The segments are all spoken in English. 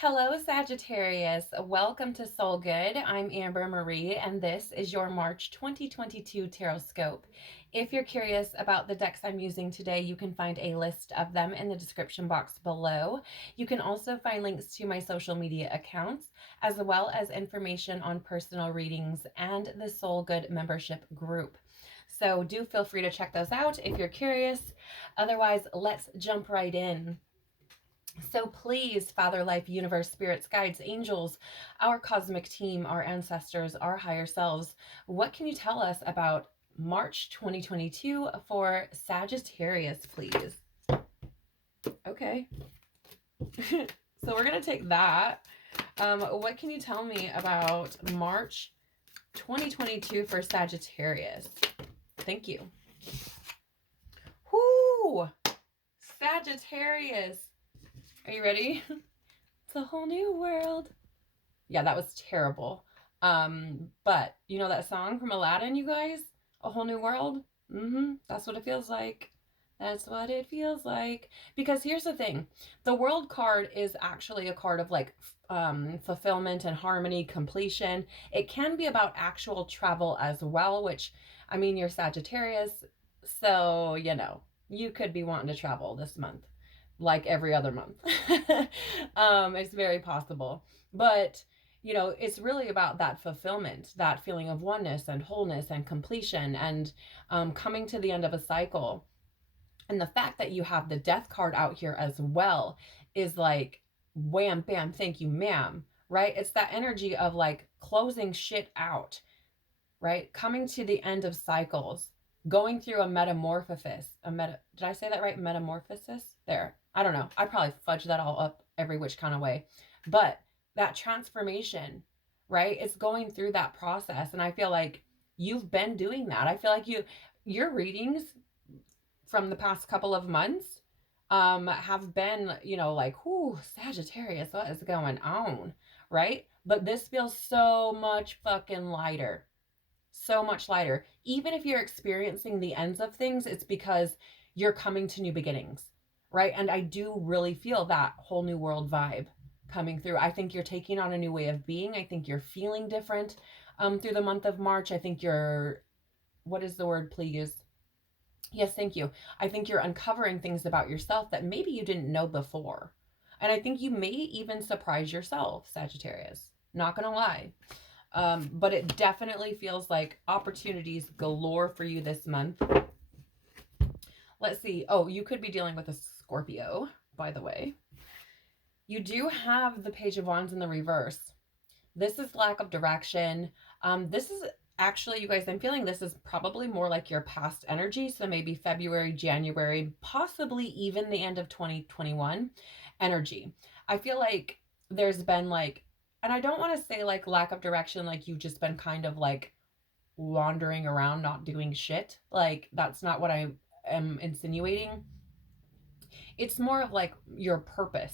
Hello, Sagittarius. Welcome to Soul Good. I'm Amber Marie, and this is your March 2022 Tarotscope. If you're curious about the decks I'm using today, you can find a list of them in the description box below. You can also find links to my social media accounts, as well as information on personal readings and the Soul Good membership group. So do feel free to check those out if you're curious. Otherwise, let's jump right in. So please, Father, Life, Universe, Spirits, Guides, Angels, our cosmic team, our ancestors, our higher selves, what can you tell us about March 2022 for Sagittarius, please? Okay. So we're going to take that. What can you tell me about March 2022 for Sagittarius? Thank you. Whoo! Sagittarius. Are you ready? It's a whole new world. Yeah, that was terrible. But you know that song from Aladdin, you guys? A Whole New World? That's what it feels like. That's what it feels like. Because here's the thing. The world card is actually a card of like fulfillment and harmony, completion. It can be about actual travel as well, which, I mean, you're Sagittarius, so, you know, you could be wanting to travel this month like every other month. It's very possible. But, you know, it's really about that fulfillment, that feeling of oneness and wholeness and completion and coming to the end of a cycle. And the fact that you have the death card out here as well is like, wham, bam, thank you, ma'am, right? It's that energy of like closing shit out, right? Coming to the end of cycles, going through a metamorphosis. Did I say that right? Metamorphosis? There. I don't know. I probably fudged that all up every which kind of way. But that transformation, right? It's going through that process. And I feel like you've been doing that. I feel like your readings from the past couple of months have been, you know, like, whoo, Sagittarius, what is going on? Right? But this feels so much fucking lighter. So much lighter. Even if you're experiencing the ends of things, it's because you're coming to new beginnings, right? And I do really feel that whole new world vibe coming through. I think you're taking on a new way of being. I think you're feeling different through the month of March. I think you're, what is the word, please? Yes, thank you. I think you're uncovering things about yourself that maybe you didn't know before. And I think you may even surprise yourself, Sagittarius. Not gonna lie. But it definitely feels like opportunities galore for you this month. Let's see. Oh, you could be dealing with a Scorpio, by the way. You do have the Page of Wands in the reverse. This is lack of direction. This is actually, you guys, I'm feeling this is probably more like your past energy. So maybe February, January, possibly even the end of 2021 energy. I feel like there's been like, and I don't want to say like lack of direction, like you've just been kind of like wandering around, not doing shit. Like that's not what I am insinuating. It's more of like your purpose,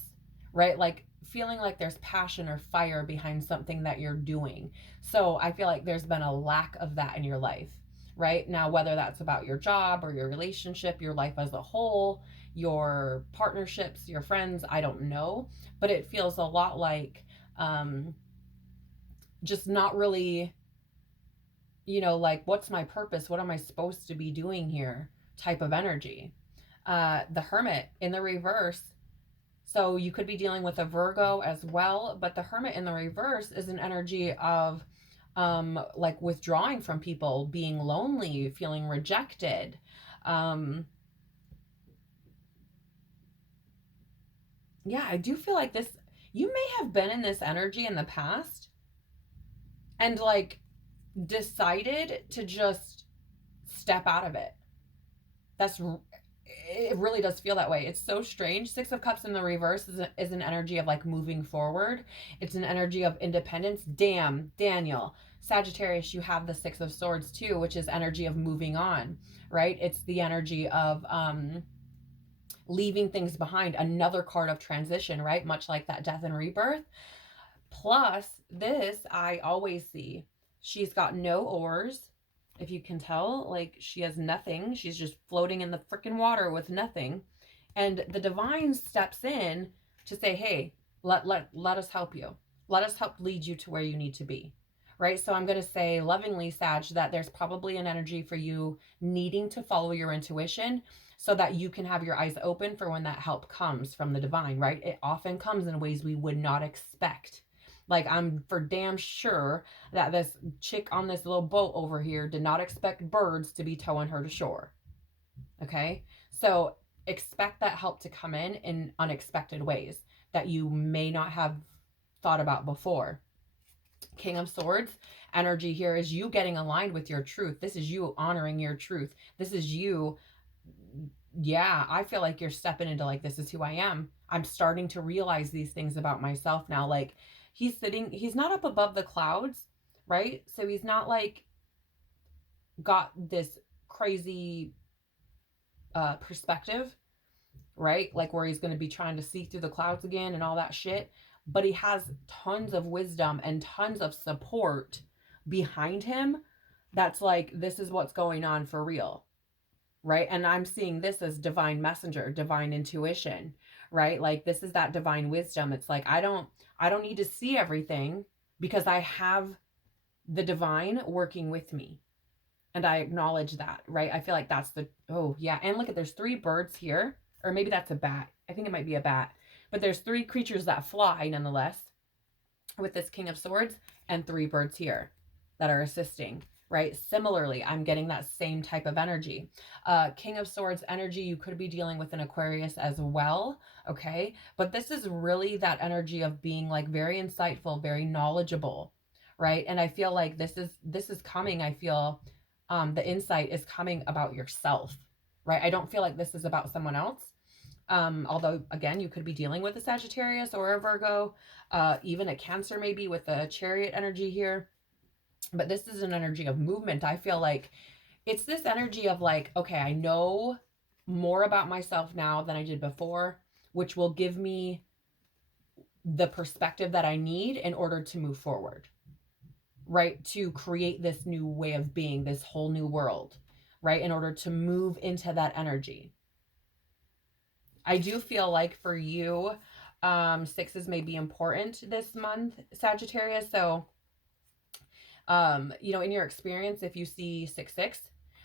right? Like feeling like there's passion or fire behind something that you're doing. So I feel like there's been a lack of that in your life, right? Now, whether that's about your job or your relationship, your life as a whole, your partnerships, your friends, I don't know. But it feels a lot like just not really, you know, like, what's my purpose? What am I supposed to be doing here? Type of energy. The Hermit in the reverse. So you could be dealing with a Virgo as well, but the Hermit in the reverse is an energy of like withdrawing from people, being lonely, feeling rejected. Yeah, I do feel like this, you may have been in this energy in the past and like decided to just step out of it. That's, it really does feel that way. It's so strange. Six of Cups in the reverse is an energy of like moving forward. It's an energy of independence. Damn, Daniel. Sagittarius, you have the Six of Swords too, which is energy of moving on, right? It's the energy of leaving things behind. Another card of transition, right? Much like that death and rebirth. Plus, this I always see. She's got no oars. If you can tell, like she has nothing. She's just floating in the freaking water with nothing. And the divine steps in to say, hey, Let us help you. Let us help lead you to where you need to be. Right? So I'm going to say lovingly, Sag, that there's probably an energy for you needing to follow your intuition so that you can have your eyes open for when that help comes from the divine, right? It often comes in ways we would not expect. Like, I'm for damn sure that this chick on this little boat over here did not expect birds to be towing her to shore. Okay? So expect that help to come in unexpected ways that you may not have thought about before. King of Swords energy here is you getting aligned with your truth. This is you honoring your truth. This is you. Yeah, I feel like you're stepping into like, this is who I am. I'm starting to realize these things about myself now. Like, he's not up above the clouds, right? So he's not like got this crazy perspective, right? Like where he's going to be trying to see through the clouds again and all that shit. But he has tons of wisdom and tons of support behind him. That's like, this is what's going on for real, right? And I'm seeing this as divine messenger, divine intuition, right? Like, this is that divine wisdom. It's like, I don't need to see everything because I have the divine working with me. And I acknowledge that, right? I feel like that's the, oh yeah. And look at, there's 3 birds here, or maybe that's a bat. I think it might be a bat, but there's 3 creatures that fly nonetheless with this King of Swords, and 3 birds here that are assisting, right? Similarly, I'm getting that same type of energy. King of Swords energy, you could be dealing with an Aquarius as well, okay? But this is really that energy of being like very insightful, very knowledgeable, right? And I feel like this is coming, I feel the insight is coming about yourself, right? I don't feel like this is about someone else. Although, again, you could be dealing with a Sagittarius or a Virgo, even a Cancer maybe with the Chariot energy here. But this is an energy of movement. I feel like it's this energy of like, okay, I know more about myself now than I did before, which will give me the perspective that I need in order to move forward, right? To create this new way of being, this whole new world, right? In order to move into that energy. I do feel like for you, 6s may be important this month, Sagittarius. So, you know, in your experience, if you see 6-6,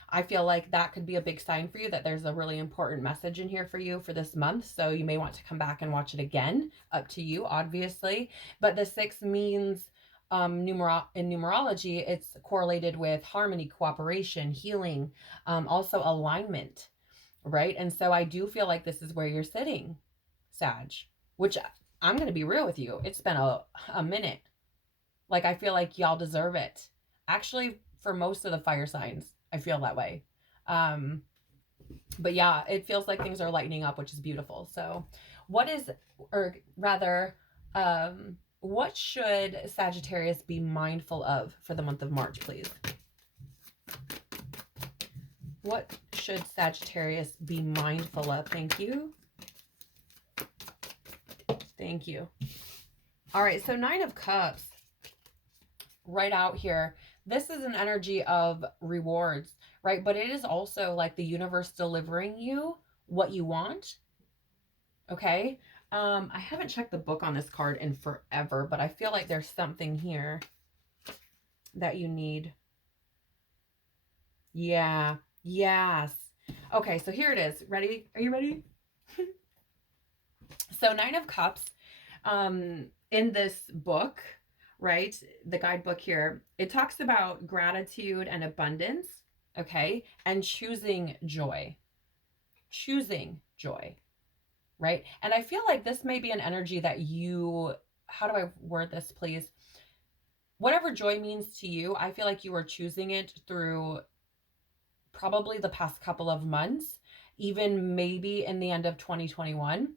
I feel like that could be a big sign for you that there's a really important message in here for you for this month. So you may want to come back and watch it again, up to you, obviously. But the 6 means in numerology, it's correlated with harmony, cooperation, healing, also alignment, right? And so I do feel like this is where you're sitting, Sag, which I'm going to be real with you. It's been a minute. Like, I feel like y'all deserve it. Actually, for most of the fire signs, I feel that way. But yeah, it feels like things are lightening up, which is beautiful. So what should Sagittarius be mindful of for the month of March, please? What should Sagittarius be mindful of? Thank you. Thank you. All right, so 9 of Cups right out here. This is an energy of rewards, right? But it is also like the universe delivering you what you want. Okay. I haven't checked the book on this card in forever, but I feel like there's something here that you need. Yeah. Yes. Okay, so here it is. Ready? Are you ready? So 9 of Cups, in this book, right, the guidebook here, it talks about gratitude and abundance, okay, and choosing joy, right? And I feel like this may be an energy that you, how do I word this, please? Whatever joy means to you, I feel like you are choosing it through probably the past couple of months, even maybe in the end of 2021.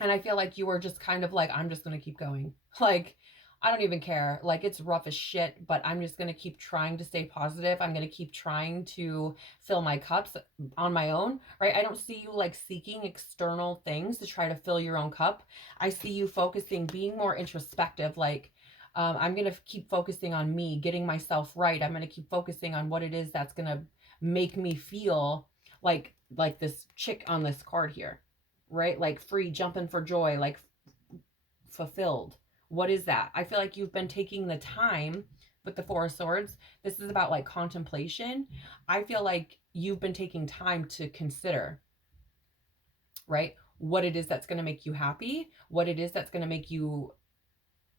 And I feel like you were just kind of like, I'm just going to keep going. Like, I don't even care. Like, it's rough as shit, but I'm just going to keep trying to stay positive. I'm going to keep trying to fill my cups on my own, right? I don't see you like seeking external things to try to fill your own cup. I see you focusing, being more introspective. Like, I'm going to keep focusing on me, getting myself right. I'm going to keep focusing on what it is that's going to make me feel like this chick on this card here, right? Like free, jumping for joy, like fulfilled. What is that? I feel like you've been taking the time with the Four of Swords. This is about like contemplation. I feel like you've been taking time to consider, right? What it is that's going to make you happy, what it is that's going to make you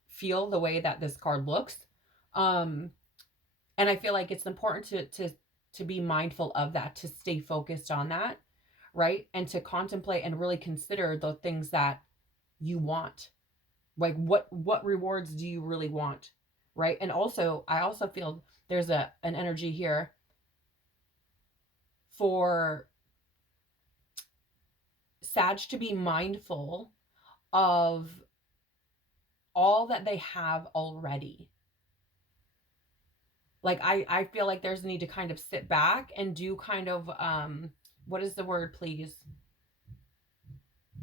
feel the way that this card looks. And I feel like it's important to be mindful of that, to stay focused on that, right? And to contemplate and really consider the things that you want. Like what rewards do you really want, right? And also, I also feel there's an energy here for Sag to be mindful of all that they have already. Like I feel like there's a need to kind of sit back and do kind of what is the word, please?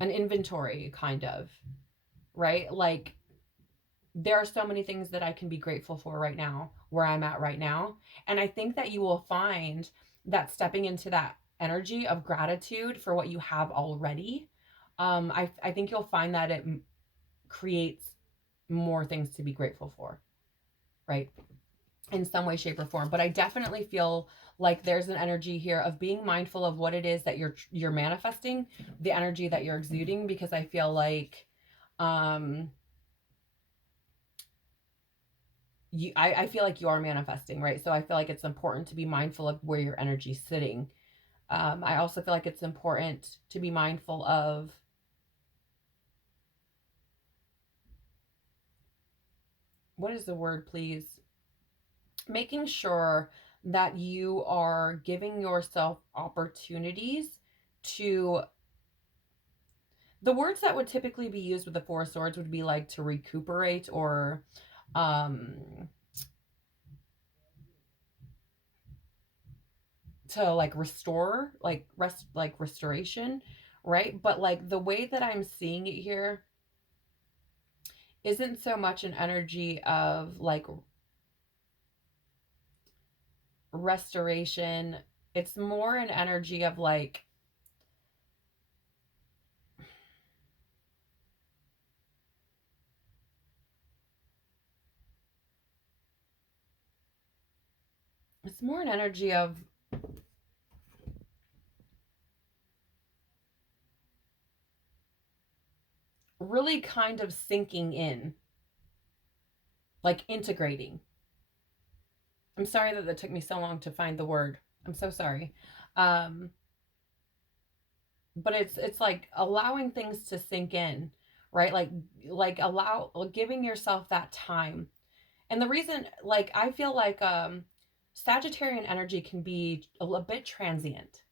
An inventory, kind of, right? Like there are so many things that I can be grateful for right now, where I'm at right now. And I think that you will find that stepping into that energy of gratitude for what you have already, I think you'll find that it creates more things to be grateful for, right? In some way, shape, or form. But I definitely feel like there's an energy here of being mindful of what it is that you're manifesting, the energy that you're exuding, because I feel like I feel like you are manifesting, right? So I feel like it's important to be mindful of where your energy's sitting. I also feel like it's important to be mindful of what is the word, please? Making sure that you are giving yourself opportunities to, the words that would typically be used with the Four of Swords would be like to recuperate, or to like restore, like restoration, right? But like the way that I'm seeing it here isn't so much an energy of like restoration. It's more an energy of like, it's more an energy of really kind of sinking in, like integrating. I'm sorry that took me so long to find the word. I'm so sorry. Um, but it's like allowing things to sink in, right? Giving yourself that time. And the reason, like, I feel like Sagittarian energy can be a bit transient,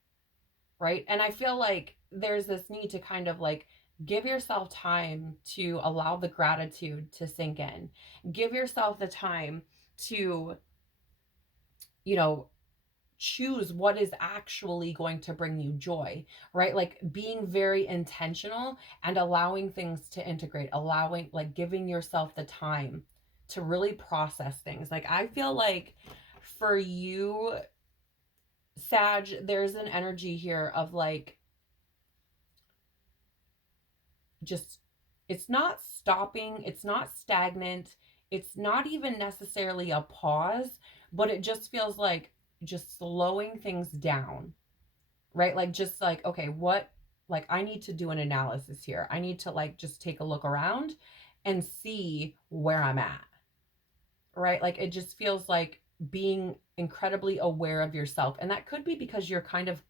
right? And I feel like there's this need to kind of like give yourself time to allow the gratitude to sink in. Give yourself the time to, you know, choose what is actually going to bring you joy, right? Like being very intentional and allowing things to integrate, allowing, like, giving yourself the time to really process things. Like, I feel like for you, Sag, there's an energy here of like, just, it's not stopping, it's not stagnant, it's not even necessarily a pause, but it just feels like just slowing things down, right? Like just like, okay, what, like I need to do an analysis here. I need to like just take a look around and see where I'm at, right? Like it just feels like being incredibly aware of yourself. And that could be because you're kind of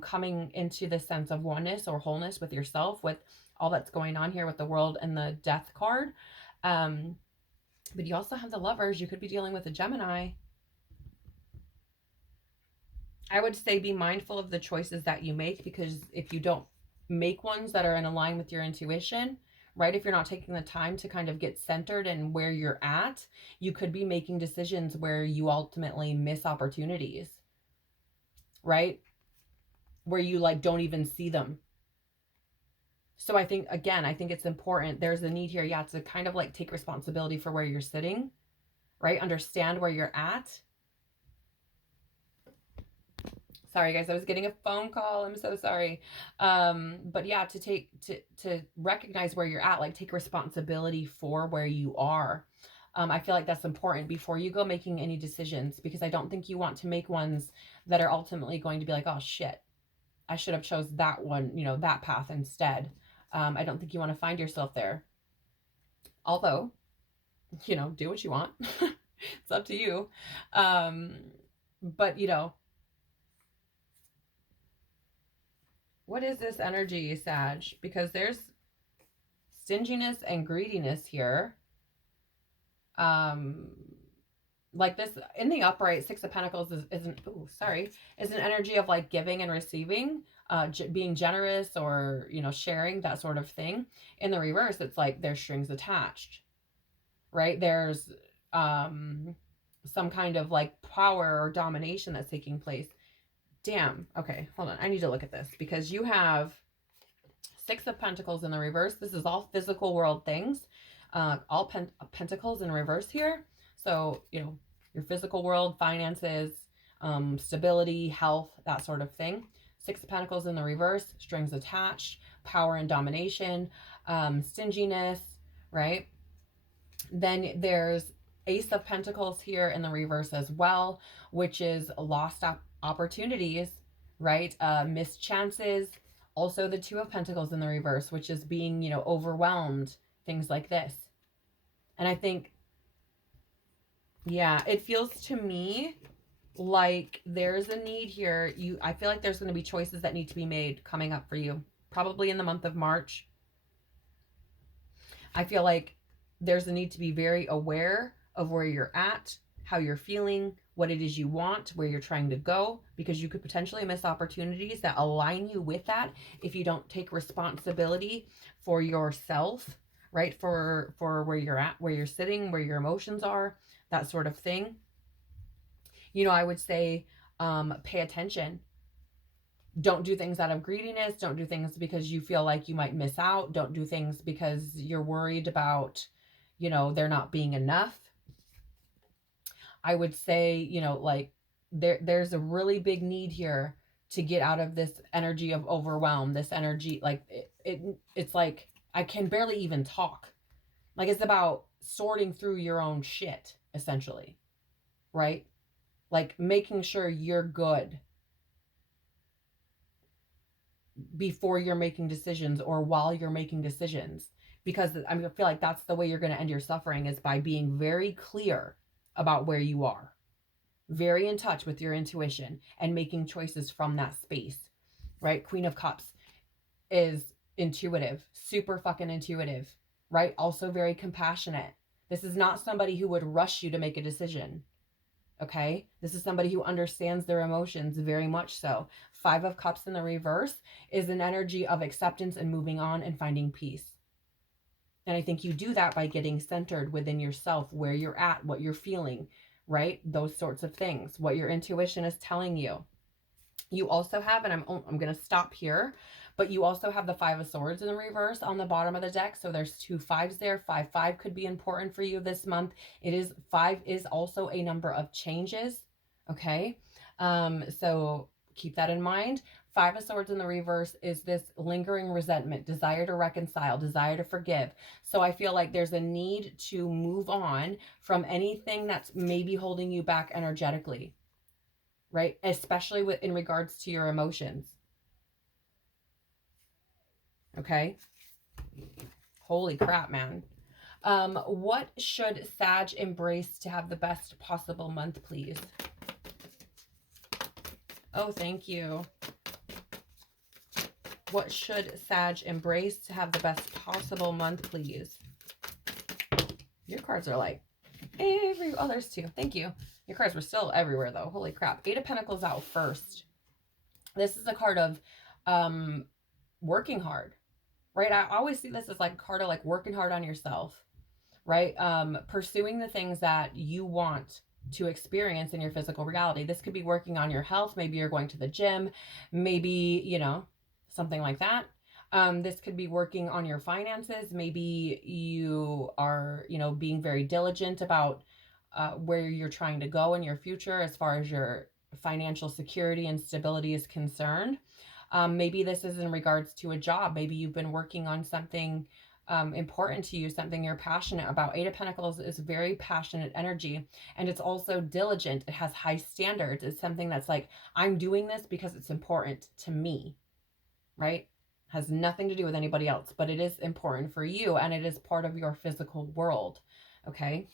coming into this sense of oneness or wholeness with yourself, with all that's going on here with the world and the death card. But you also have the Lovers. You could be dealing with a Gemini. I would say be mindful of the choices that you make, because if you don't make ones that are in line with your intuition, right? If you're not taking the time to kind of get centered and where you're at, you could be making decisions where you ultimately miss opportunities, right? Where you like don't even see them. So I think, again, I think it's important. There's a need here, yeah, to kind of like take responsibility for where you're sitting, right? Understand where you're at. Sorry guys, I was getting a phone call. I'm so sorry. But yeah, to recognize where you're at, like take responsibility for where you are. I feel like that's important before you go making any decisions, because I don't think you want to make ones that are ultimately going to be like, oh shit, I should have chose that one, that path instead. I don't think you want to find yourself there. Although, do what you want. It's up to you. But what is this energy, Sag? Because there's stinginess and greediness here. Like this in the upright, Six of Pentacles is an energy of like giving and receiving, being generous or, sharing, that sort of thing. In the reverse, it's like there's strings attached, right? There's some kind of like power or domination that's taking place. Damn. Okay, hold on. I need to look at this because you have Six of Pentacles in the reverse. This is all physical world things. All pentacles in reverse here. So, your physical world, finances, stability, health, that sort of thing. Six of Pentacles in the reverse, strings attached, power and domination, stinginess, right? Then there's Ace of Pentacles here in the reverse as well, which is lost opportunities, right? Missed chances. Also the Two of Pentacles in the reverse, which is being, overwhelmed, things like this. And I think, yeah, it feels to me like there's a need here. I feel like there's going to be choices that need to be made coming up for you, probably in the month of March. I feel like there's a need to be very aware of where you're at, how you're feeling, what it is you want, where you're trying to go, because you could potentially miss opportunities that align you with that if you don't take responsibility for yourself, right? For where you're at, where you're sitting, where your emotions are, that sort of thing. I would say pay attention. Don't do things out of greediness. Don't do things because you feel like you might miss out. Don't do things because you're worried about, there not being enough. I would say, like there's a really big need here to get out of this energy of overwhelm, this energy, like it's like, I can barely even talk. Like it's about sorting through your own shit, essentially, right? Like making sure you're good before you're making decisions or while you're making decisions. Because I feel like that's the way you're going to end your suffering, is by being very clear about where you are, very in touch with your intuition and making choices from that space, right? Queen of Cups is intuitive, super fucking intuitive, right? Also very compassionate. This is not somebody who would rush you to make a decision. Okay, this is somebody who understands their emotions very much so. Five of Cups in the reverse is an energy of acceptance and moving on and finding peace. And I think you do that by getting centered within yourself, where you're at, what you're feeling, right? Those sorts of things, what your intuition is telling you. You also have, and I'm going to stop here, but you also have the Five of Swords in the reverse on the bottom of the deck. So there's two fives there. 5 could be important for you this month. Five is also a number of changes. Okay. So keep that in mind. Five of Swords in the reverse is this lingering resentment, desire to reconcile, desire to forgive. So I feel like there's a need to move on from anything that's maybe holding you back energetically, right? Especially in regards to your emotions. Okay. Holy crap, man. What should Sag embrace to have the best possible month, please? Oh, thank you. What should Sag embrace to have the best possible month, please? Your cards are like oh, there's two. Thank you. Your cards were still everywhere though. Holy crap. Eight of Pentacles out first. This is a card of working hard, right? I always see this as like a card of like working hard on yourself, right? Pursuing the things that you want to experience in your physical reality. This could be working on your health. Maybe you're going to the gym, maybe, something like that. This could be working on your finances. Maybe you are, being very diligent about where you're trying to go in your future as far as your financial security and stability is concerned. Maybe this is in regards to a job. Maybe you've been working on something important to you, something you're passionate about. Eight of Pentacles is very passionate energy, and it's also diligent. It has high standards. It's something that's like, I'm doing this because it's important to me, right? Has nothing to do with anybody else, but it is important for you, and it is part of your physical world. Okay.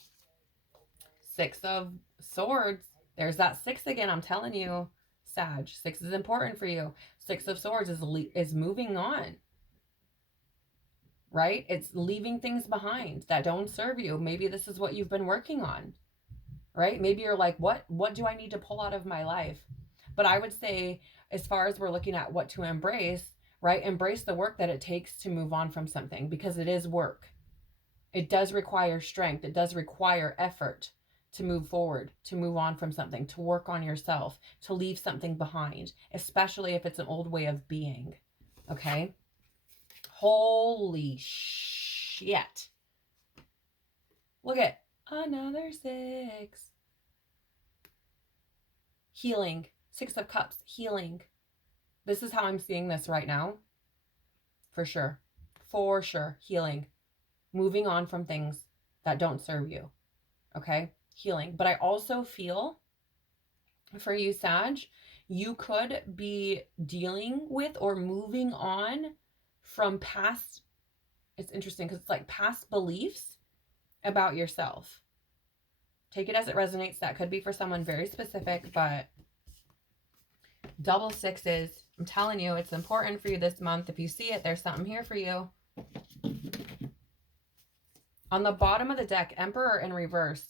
Six of Swords. There's that six again. I'm telling you, Sag. Six is important for you. Six of Swords is moving on. Right? It's leaving things behind that don't serve you. Maybe this is what you've been working on. Right? Maybe you're like, what do I need to pull out of my life? But I would say, as far as we're looking at what to embrace, right? Embrace the work that it takes to move on from something, because it is work. It does require strength. It does require effort to move forward, to move on from something, to work on yourself, to leave something behind, especially if it's an old way of being. Okay? Holy shit. Look at another six. Healing. Six of Cups. Healing. This is how I'm seeing this right now. For sure. For sure. Healing. Moving on from things that don't serve you. Okay? Healing. But I also feel, for you, Sag, you could be dealing with or moving on from past, it's interesting because it's like past beliefs about yourself. Take it as it resonates. That could be for someone very specific, but double sixes, I'm telling you, it's important for you this month. If you see it, there's something here for you. On the bottom of the deck, Emperor in reverse.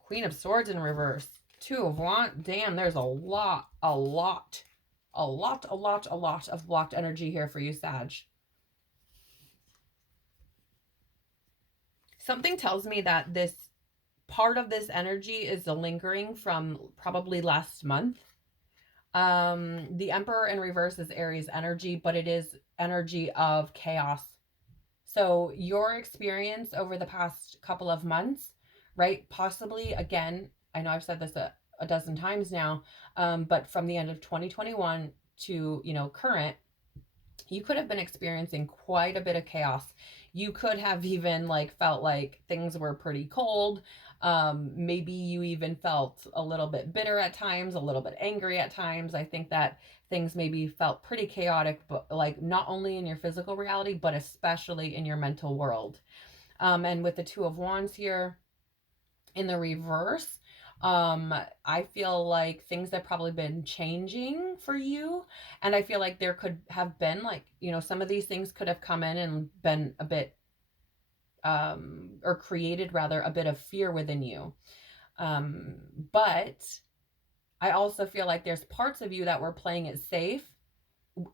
Queen of Swords in reverse. Two of Wands. Damn, there's a lot of blocked energy here for you, Sag. Something tells me that this part of this energy is lingering from probably last month. The Emperor in reverse is Aries energy, but it is energy of chaos. So your experience over the past couple of months, right? Possibly, again, I know I've said this a dozen times now, but from the end of 2021 to, current, you could have been experiencing quite a bit of chaos. You could have even felt like things were pretty cold. Maybe you even felt a little bit bitter at times, a little bit angry at times. I think that things maybe felt pretty chaotic, but not only in your physical reality, but especially in your mental world. And with the Two of Wands here in the reverse, I feel like things have probably been changing for you. And I feel like there could have been some of these things could have come in and been a bit, or created rather a bit of fear within you. But I also feel like there's parts of you that were playing it safe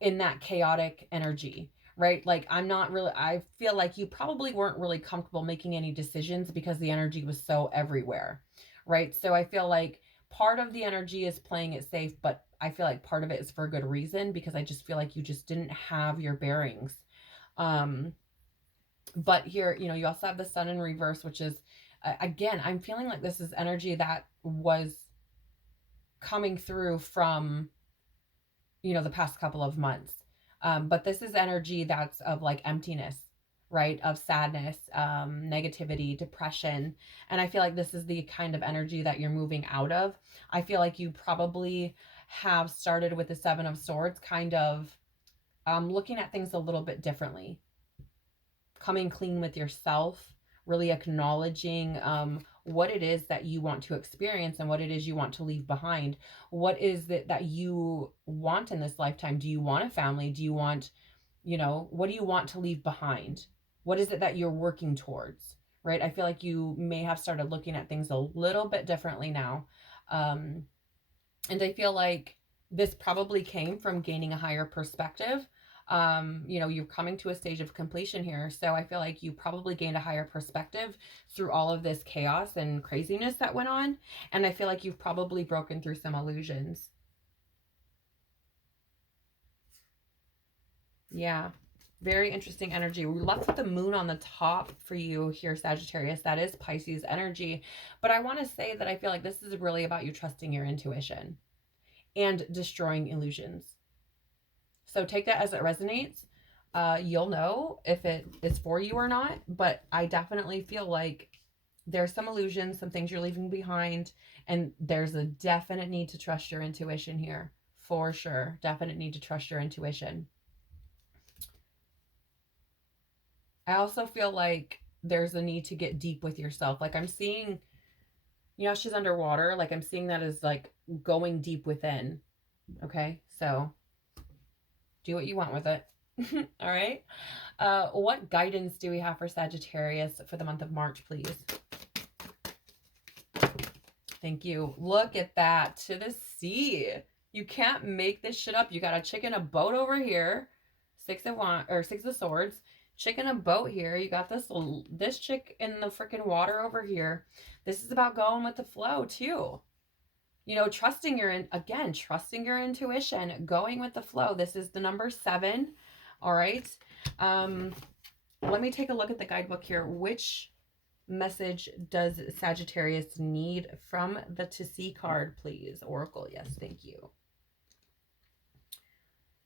in that chaotic energy, right? I feel like you probably weren't really comfortable making any decisions because the energy was so everywhere, right? So I feel like part of the energy is playing it safe, but I feel like part of it is for a good reason, because I just feel like you just didn't have your bearings. But here, you also have the Sun in reverse, which is, again, I'm feeling like this is energy that was coming through from, the past couple of months. But this is energy that's of emptiness, right? Of sadness, negativity, depression. And I feel like this is the kind of energy that you're moving out of. I feel like you probably have started with the Seven of Swords, kind of looking at things a little bit differently. Coming clean with yourself, really acknowledging what it is that you want to experience and what it is you want to leave behind. What is it that you want in this lifetime? Do you want a family? Do you want, what do you want to leave behind? What is it that you're working towards, right? I feel like you may have started looking at things a little bit differently now. And I feel like this probably came from gaining a higher perspective. You're coming to a stage of completion here. So I feel like you probably gained a higher perspective through all of this chaos and craziness that went on. And I feel like you've probably broken through some illusions. Yeah. Very interesting energy. We're left with the moon on the top for you here, Sagittarius. That is Pisces energy. But I want to say that I feel like this is really about you trusting your intuition and destroying illusions. So take that as it resonates. You'll know if it is for you or not. But I definitely feel like there's some illusions, some things you're leaving behind. And there's a definite need to trust your intuition here. For sure. Definite need to trust your intuition. I also feel like there's a need to get deep with yourself. Like I'm seeing, you know, she's underwater. Like I'm seeing that as like going deep within. Okay. So do what you want with it. All right. What guidance do we have for Sagittarius for the month of March, please? Thank you. Look at that. To the sea. You can't make this shit up. You got a chick in a boat over here. Six of Swords. Chick in a boat here. You got this chick in the freaking water over here. This is about going with the flow too. You know, trusting your intuition, going with the flow. This is the number 7. All right. Let me take a look at the guidebook here. Which message does Sagittarius need from the To See card, please? Oracle, yes, thank you.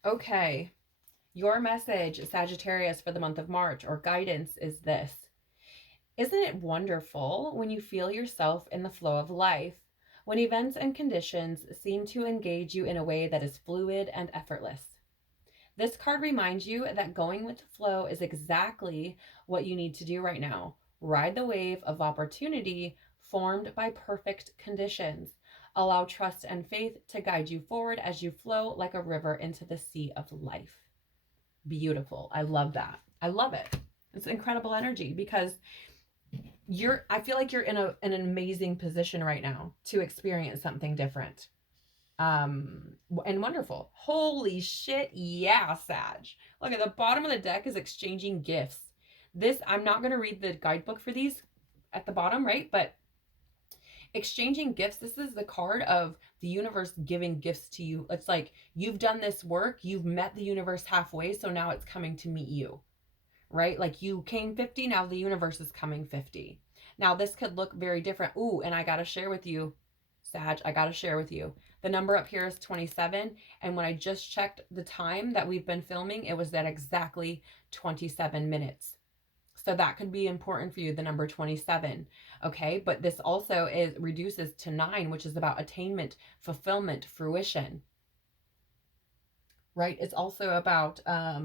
Okay. Your message, Sagittarius, for the month of March, or guidance, is this. Isn't it wonderful when you feel yourself in the flow of life, when events and conditions seem to engage you in a way that is fluid and effortless? This card reminds you that going with the flow is exactly what you need to do right now. Ride the wave of opportunity formed by perfect conditions. Allow trust and faith to guide you forward as you flow like a river into the sea of life. Beautiful. I love that. I love it. It's incredible energy because I feel like you're in an amazing position right now to experience something different. And wonderful. Holy shit. Yeah, Sag. Look at the bottom of the deck is exchanging gifts. I'm not going to read the guidebook for these at the bottom, right? But exchanging gifts, this is the card of the universe giving gifts to you. It's like you've done this work, you've met the universe halfway, so now it's coming to meet you, right? Like you came 50, now the universe is coming 50. Now this could look very different. Ooh, and I got to share with you, Sag, I got to share with you. The number up here is 27, and when I just checked the time that we've been filming, it was at exactly 27 minutes. So that could be important for you, the number 27. Okay, but this also reduces to 9, which is about attainment, fulfillment, fruition. Right? It's also about a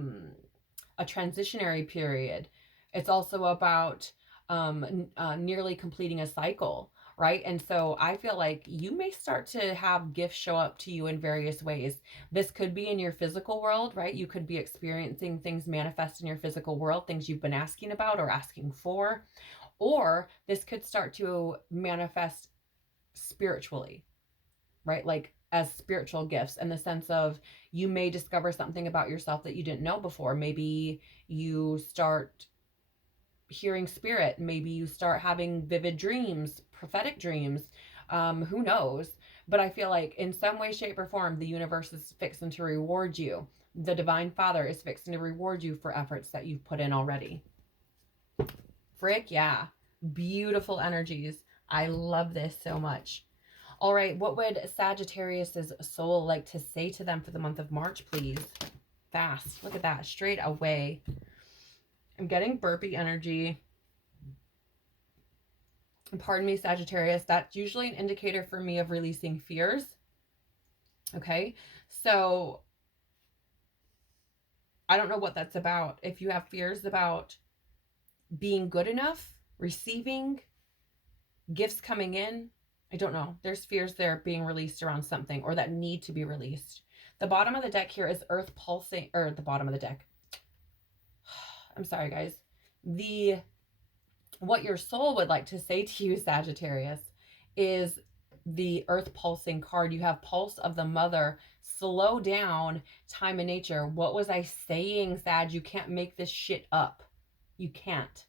transitionary period. It's also about nearly completing a cycle. Right? And so I feel like you may start to have gifts show up to you in various ways. This could be in your physical world, right? You could be experiencing things manifest in your physical world, things you've been asking about or asking for. Or this could start to manifest spiritually, right? Like as spiritual gifts, in the sense of you may discover something about yourself that you didn't know before. Maybe you start hearing spirit. Maybe you start having vivid dreams, prophetic dreams. Who knows? But I feel like in some way, shape, or form, the universe is fixing to reward you. The Divine Father is fixing to reward you for efforts that you've put in already. Frick, yeah. Beautiful energies. I love this so much. All right, what would Sagittarius's soul like to say to them for the month of March, please? Fast. Look at that. Straight away. I'm getting burpee energy. Pardon me, Sagittarius. That's usually an indicator for me of releasing fears. Okay, so I don't know what that's about. If you have fears about being good enough, receiving, gifts coming in, I don't know. There's fears there being released around something or that need to be released. The bottom of the deck here is Earth pulsing, or the bottom of the deck. I'm sorry, guys. What your soul would like to say to you, Sagittarius, is the Earth pulsing card. You have Pulse of the Mother. Slow down, time and nature. What was I saying, Sag? You can't make this shit up. You can't.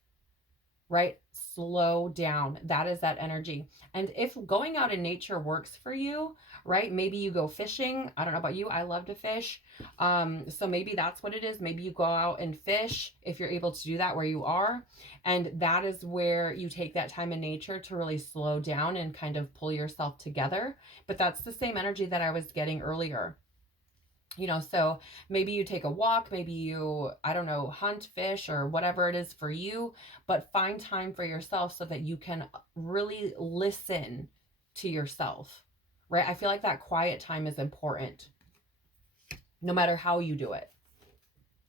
right? Slow down. That is that energy. And if going out in nature works for you, right? Maybe you go fishing. I don't know about you. I love to fish. So maybe that's what it is. Maybe you go out and fish if you're able to do that where you are. And that is where you take that time in nature to really slow down and kind of pull yourself together. But that's the same energy that I was getting earlier. So maybe you take a walk, maybe you, I don't know, hunt, fish, or whatever it is for you, but find time for yourself so that you can really listen to yourself, right? I feel like that quiet time is important, no matter how you do it.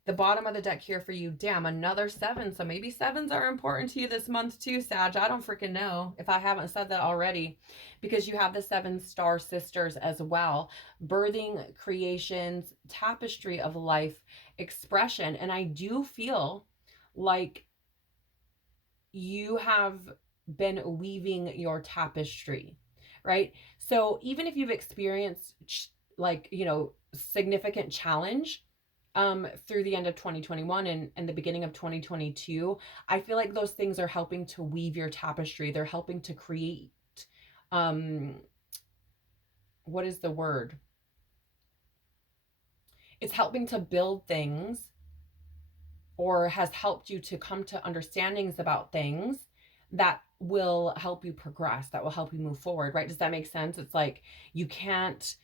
The bottom of the deck here for you, damn, another 7. So maybe 7s are important to you this month too, Sag. I don't freaking know if I haven't said that already, because you have the 7 star sisters as well. Birthing, creations, tapestry of life, expression. And I do feel like you have been weaving your tapestry, right? So even if you've experienced significant challenge through the end of 2021 and the beginning of 2022, I feel like those things are helping to weave your tapestry. They're helping to create, what is the word? It's helping to build things, or has helped you to come to understandings about things that will help you progress, that will help you move forward, right? Does that make sense? It's like you can't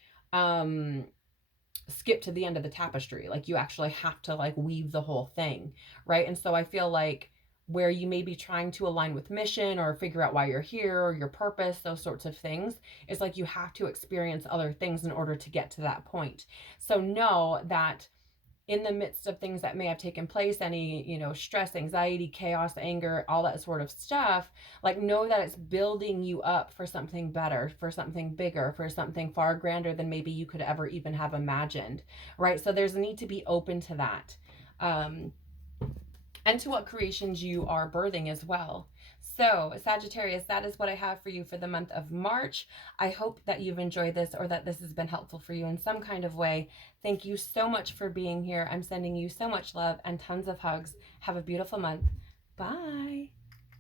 skip to the end of the tapestry. Like you actually have to like weave the whole thing, right? And so I feel like where you may be trying to align with mission or figure out why you're here or your purpose, those sorts of things, it's like you have to experience other things in order to get to that point. So know that in the midst of things that may have taken place, any, stress, anxiety, chaos, anger, all that sort of stuff, like know that it's building you up for something better, for something bigger, for something far grander than maybe you could ever even have imagined, right? So there's a need to be open to that. And to what creations you are birthing as well. So, Sagittarius, that is what I have for you for the month of March. I hope that you've enjoyed this, or that this has been helpful for you in some kind of way. Thank you so much for being here. I'm sending you so much love and tons of hugs. Have a beautiful month. Bye.